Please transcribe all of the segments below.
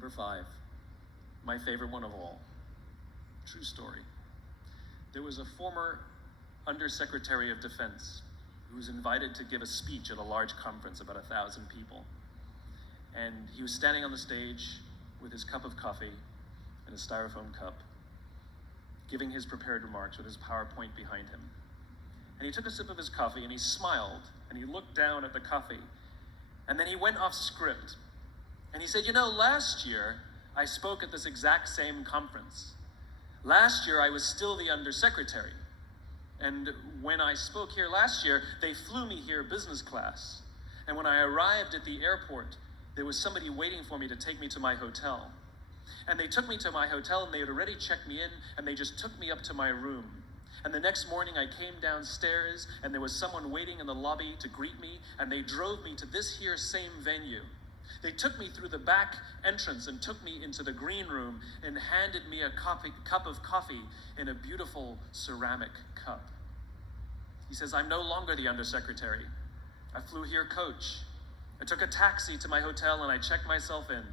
Number 5, my favorite one of all. True story. There was a former Undersecretary of Defense who was invited to give a speech at a large conference, about 1,000 people. And he was standing on the stage with his cup of coffee and a styrofoam cup, giving his prepared remarks with his PowerPoint behind him. And he took a sip of his coffee and he smiled and he looked down at the coffee. And then he went off script. And he said, you know, last year I spoke at this exact same conference. Last year I was still the Undersecretary. And when I spoke here last year, they flew me here business class. And when I arrived at the airport, there was somebody waiting for me to take me to my hotel. And they took me to my hotel and they had already checked me in and they just took me up to my room. And the next morning I came downstairs and there was someone waiting in the lobby to greet me and they drove me to this here same venue. They took me through the back entrance and took me into the green room and handed me a cup of coffee in a beautiful ceramic cup. He says, I'm no longer the Undersecretary. I flew here coach. I took a taxi to my hotel and I checked myself in.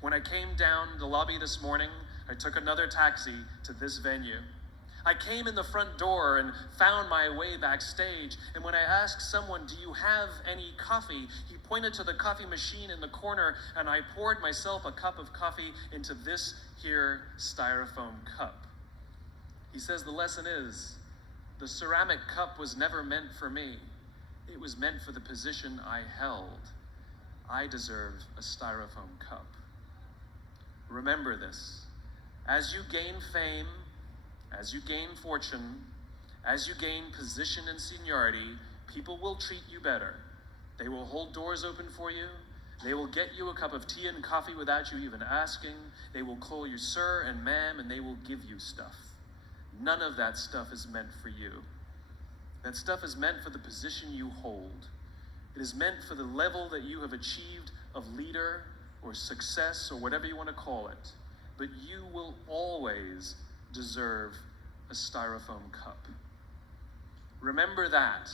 When I came down the lobby this morning, I took another taxi to this venue. I came in the front door and found my way backstage, and when I asked someone, do you have any coffee? He pointed to the coffee machine in the corner, and I poured myself a cup of coffee into this here styrofoam cup. He says the lesson is, the ceramic cup was never meant for me. It was meant for the position I held. I deserve a styrofoam cup. Remember this. As you gain fame, as you gain fortune, as you gain position and seniority, people will treat you better. They will hold doors open for you. They will get you a cup of tea and coffee without you even asking. They will call you sir and ma'am, and they will give you stuff. None of that stuff is meant for you. That stuff is meant for the position you hold. It is meant for the level that you have achieved of leader or success or whatever you want to call it. But you will always deserve a styrofoam cup. Remember that.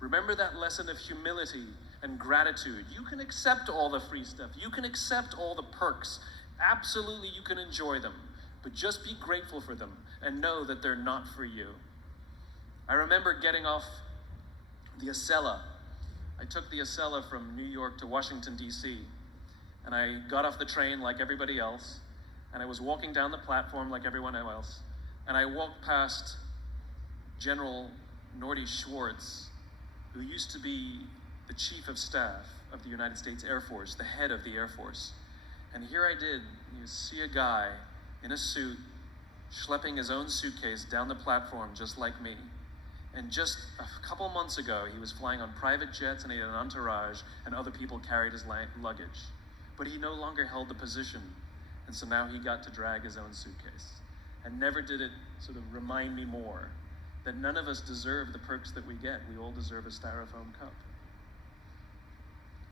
Remember that lesson of humility and gratitude. You can accept all the free stuff. You can accept all the perks. Absolutely, you can enjoy them. But just be grateful for them and know that they're not for you. I remember getting off the Acela. I took the Acela from New York to Washington, D.C. And I got off the train like everybody else. And I was walking down the platform like everyone else. And I walked past General Norty Schwartz, who used to be the Chief of Staff of the United States Air Force, the head of the Air Force. And here I did, you see a guy in a suit, schlepping his own suitcase down the platform just like me. And just a couple months ago, he was flying on private jets and he had an entourage and other people carried his luggage. But he no longer held the position. And so now he got to drag his own suitcase. And never did it sort of remind me more that none of us deserve the perks that we get. We all deserve a styrofoam cup.